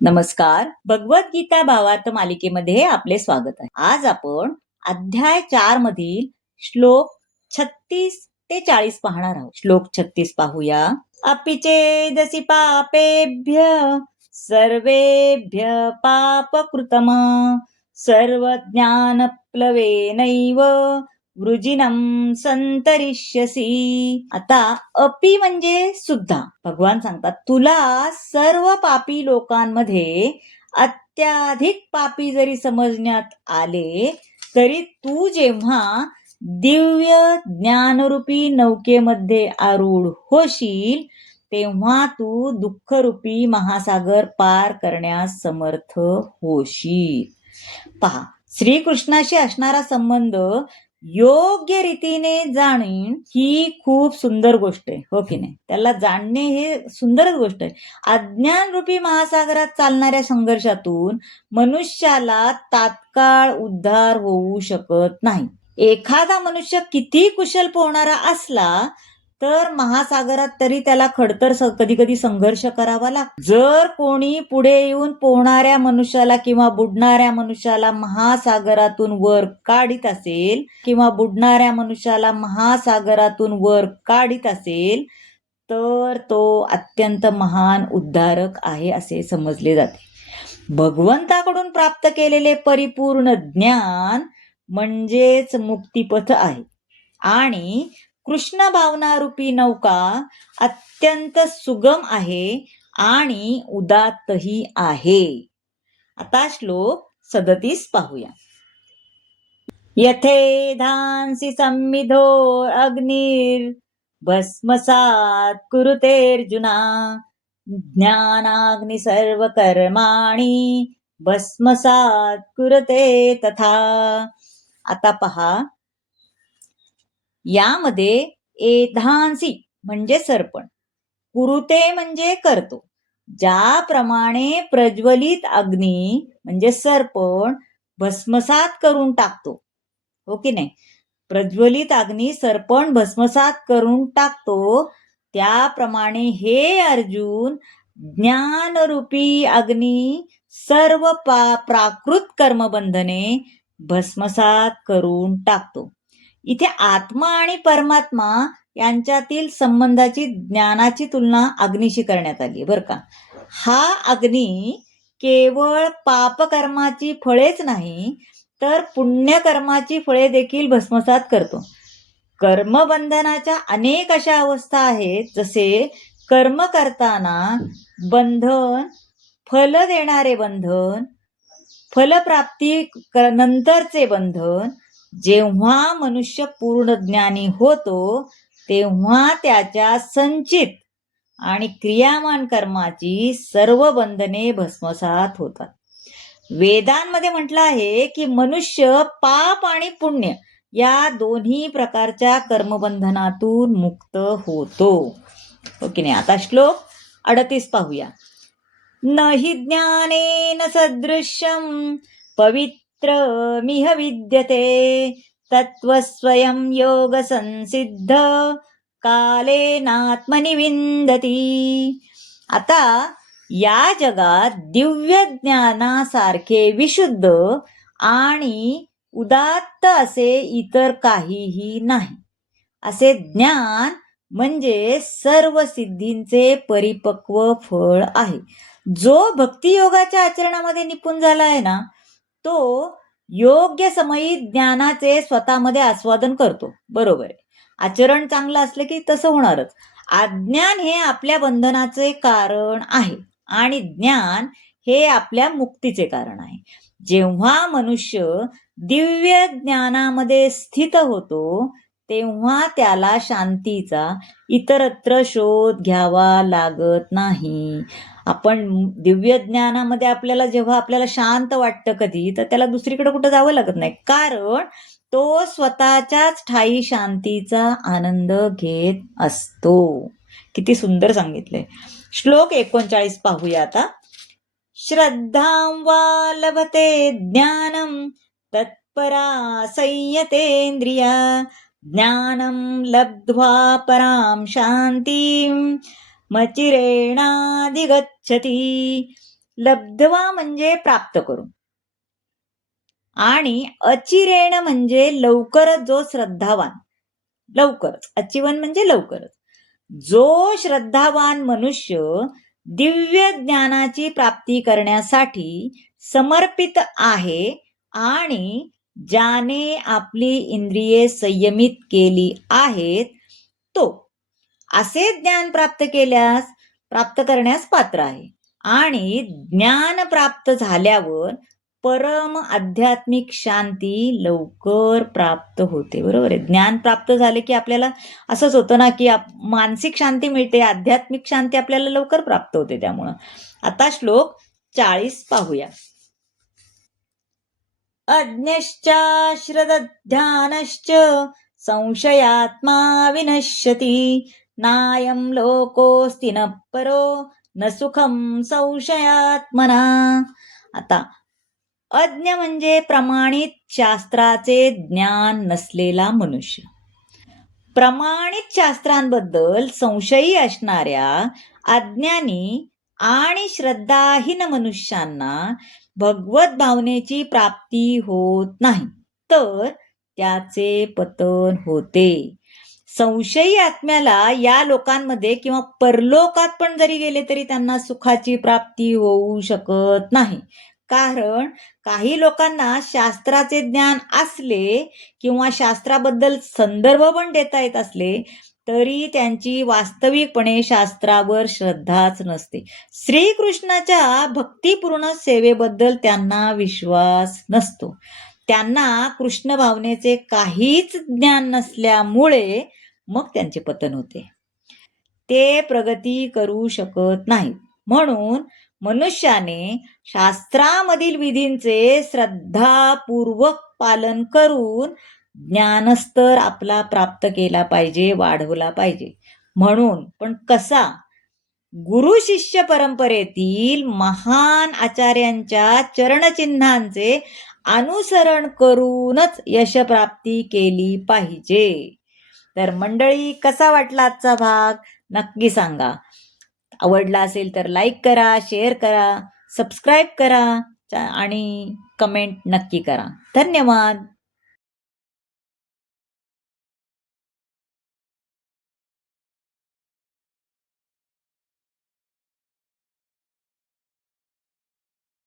नमस्कार. भगवद्गीता भावार्थ मालिकेमध्ये आपले स्वागत आहे. आज आपण अध्याय 4 मधील श्लोक 36 ते 40 पाहणार आहोत. श्लोक 36 पाहूया. अपि चेदसि पापेभ्य सर्वेभ्य पापकृतम सर्वज्ञानप्लवेनैव वृजिनं संतरिष्यसी. आता अपि म्हणजे सुद्धा भगवान सांगतात, तुला सर्व पापी लोकांमध्ये अत्याधिक पापी जरी समजण्यात आले तरी तू जेव्हा दिव्य ज्ञानरूपी नौकेमध्ये आरूढ होशील तेव्हा तू दुःखरूपी महासागर पार करण्यास समर्थ होशील. पहा, श्रीकृष्णाशी असणारा संबंध योग्य रीतीने जाणीन ही खूप सुंदर गोष्ट आहे, हो की नाही? त्याला जाणणे हे सुंदरच गोष्ट आहे. अज्ञान रूपी महासागरात चालणाऱ्या संघर्षातून मनुष्याला तात्काळ उद्धार होऊ शकत नाही. एखादा मनुष्य किती कुशल पोहणारा असला तर महासागरात तरी त्याला खडतर कधी कधी संघर्ष करावा लागतो. जर कोणी पुढे येऊन पोहणाऱ्या मनुष्याला किंवा बुडणाऱ्या मनुष्याला महासागरातून वर काढीत असेल तर तो अत्यंत महान उद्धारक आहे असे समजले जाते. भगवंताकडून प्राप्त केलेले परिपूर्ण ज्ञान म्हणजेच मुक्तिपथ आहे आणि कृष्ण भावना रूपी नौका अत्यंत सुगम आहे आणि उदात्तही आहे. आता श्लोक 37 पाहूया. यथेधांसी संमिधो अग्निर भस्मसात कुरुतेर्जुना ज्ञानाग्नि सर्व कर्माणि भस्मसात कुरुते तथा. आता पहा, यामध्ये एधांसी म्हणजे सरपण, कुरुते म्हणजे करतो. ज्याप्रमाणे प्रज्वलित अग्नी म्हणजे सरपण भस्मसात करून टाकतो, हो की नाही? प्रज्वलित अग्नी सरपण भस्मसात करून टाकतो, त्याप्रमाणे हे अर्जुन ज्ञानरूपी अग्नी सर्व प्राकृत कर्मबंधने भस्मसात करून टाकतो. इथे आत्मा आणि परमात्मा यांच्यातील संबंधाची ज्ञानाची तुलना अग्नीशी करण्यात आली बरं का. हा अग्नी केवळ पापकर्माची फळेच नाही तर पुण्यकर्माची फळे देखील भस्मसात करतो. कर्मबंधनाच्या अनेक अशा अवस्था आहेत, जसे कर्म करताना बंधन, फल देणारे बंधन, फलप्राप्ती नंतरचे बंधन. जेव्हा मनुष्य पूर्ण ज्ञानी होतो तेव्हा त्याच्या संचित आणि क्रियामान कर्माची सर्व बंधने भस्मसात होतात. वेदांमध्ये म्हटलं आहे की मनुष्य पाप आणि पुण्य या दोन्ही प्रकारच्या कर्मबंधनातून मुक्त होतो, हो की नाही? आता श्लोक 38 पाहूया. न हि ज्ञानेन सदृशं पवित्रमिह विद्यते तत्त्वस्वयं योग संसिद्ध कालेनात्मनि विन्दति. आता या जगात दिव्य ज्ञानासारखे विशुद्ध आणि उदात्त असे इतर काहीही नाही. असे ज्ञान म्हणजे सर्व सिद्धींचे परिपक्व फळ आहे. जो भक्तियोगाच्या आचरणामध्ये निपुण झाला आहे ना, तो योग्य समयी ज्ञानाचे स्वतःमध्ये आस्वादन करतो. बरोबर आहे. आचरण चांगलं असलं की तसं होणारच. अज्ञान हे आपल्या बंधनाचे कारण आहे आणि ज्ञान हे आपल्या मुक्तीचे कारण आहे. जेव्हा मनुष्य दिव्य ज्ञानामध्ये स्थित होतो तेव्हा त्याला शांतीचा इतरत्र शोध घ्यावा लागत नाही. आपण दिव्य ज्ञानामध्ये जेव्हा आपल्याला शांत वाटतं कधी, तर त्याला दुसरीकडे कुठं जावं लागत नाही, कारण तो स्वतःच्याच ठायी शांतीचा आनंद घेत असतो. किती सुंदर सांगितलंय. श्लोक 39 पाहूया आता. श्रद्धां वा लभते ज्ञानं तत्परा संयतेंद्रिया ज्ञानं लब्ध्वा परां शांतीं मचिरेणाधिगच्छति. लब्ध्वा म्हणजे प्राप्त करून, आणि अचिरेण म्हणजे लवकरच जो श्रद्धावान, लवकरच, अचिवन म्हणजे लवकरच, जो श्रद्धावान मनुष्य दिव्य ज्ञानाची प्राप्ती करण्यासाठी समर्पित आहे आणि ज्याने आपली इंद्रिये संयमित केली आहेत, तो असे ज्ञान प्राप्त करण्यास पात्र आहे. आणि ज्ञान प्राप्त झाल्यावर परम आध्यात्मिक शांती लवकर प्राप्त होते. बरोबर आहे. ज्ञान प्राप्त झाले की आपल्याला असंच होतं ना, की मानसिक शांती मिळते, आध्यात्मिक शांती आपल्याला लवकर प्राप्त होते. त्यामुळं आता श्लोक 40 पाहूया. अज्ञश्च श्रद्धानश्च संशयात्मा विनश्यति, नायं लोकोस्ति न परो न सुखम संशयात्मना. आता अज्ञ म्हणजे प्रमाणित शास्त्राचे ज्ञान नसलेला मनुष्य. प्रमाणित शास्त्रांबद्दल संशयी असणाऱ्या अज्ञानी आणि श्रद्धाहीन मनुष्यांना भगवत भावनेची प्राप्ती होत नाही, तर त्याचे पतन होते. संशयी आत्म्याला या लोकांमध्ये किंवा परलोकात पण जरी गेले तरी त्यांना सुखाची प्राप्ती होऊ शकत नाही. कारण काही लोकांना शास्त्राचे ज्ञान असले किंवा शास्त्राबद्दल संदर्भ पण देता येत असले तरी त्यांची वास्तविकपणे शास्त्रावर श्रद्धाच नसते. श्रीकृष्णाच्या भक्तिपूर्ण सेवेबद्दल त्यांना विश्वास नसतो. त्यांना कृष्ण भावनेचे काहीच ज्ञान नसल्यामुळे मग त्यांचे पतन होते. ते प्रगती करू शकत नाहीत. म्हणून मनुष्याने शास्त्रामधील विधींचे श्रद्धापूर्वक पालन करून ज्ञानस्तर आपला प्राप्त केला पाहिजे, वाढवला पाहिजे. म्हणून पण कसा? गुरु शिष्य परंपरेतील महान आचार्यांच्या चरणचिन्हांचे अनुसरण करूनच यशप्राप्ती केली पाहिजे. तर मंडळी, कसा वाटला आजचा भाग नक्की सांगा. आवडला असेल तर लाईक करा, शेअर करा, सबस्क्राईब करा आणि कमेंट नक्की करा. धन्यवाद.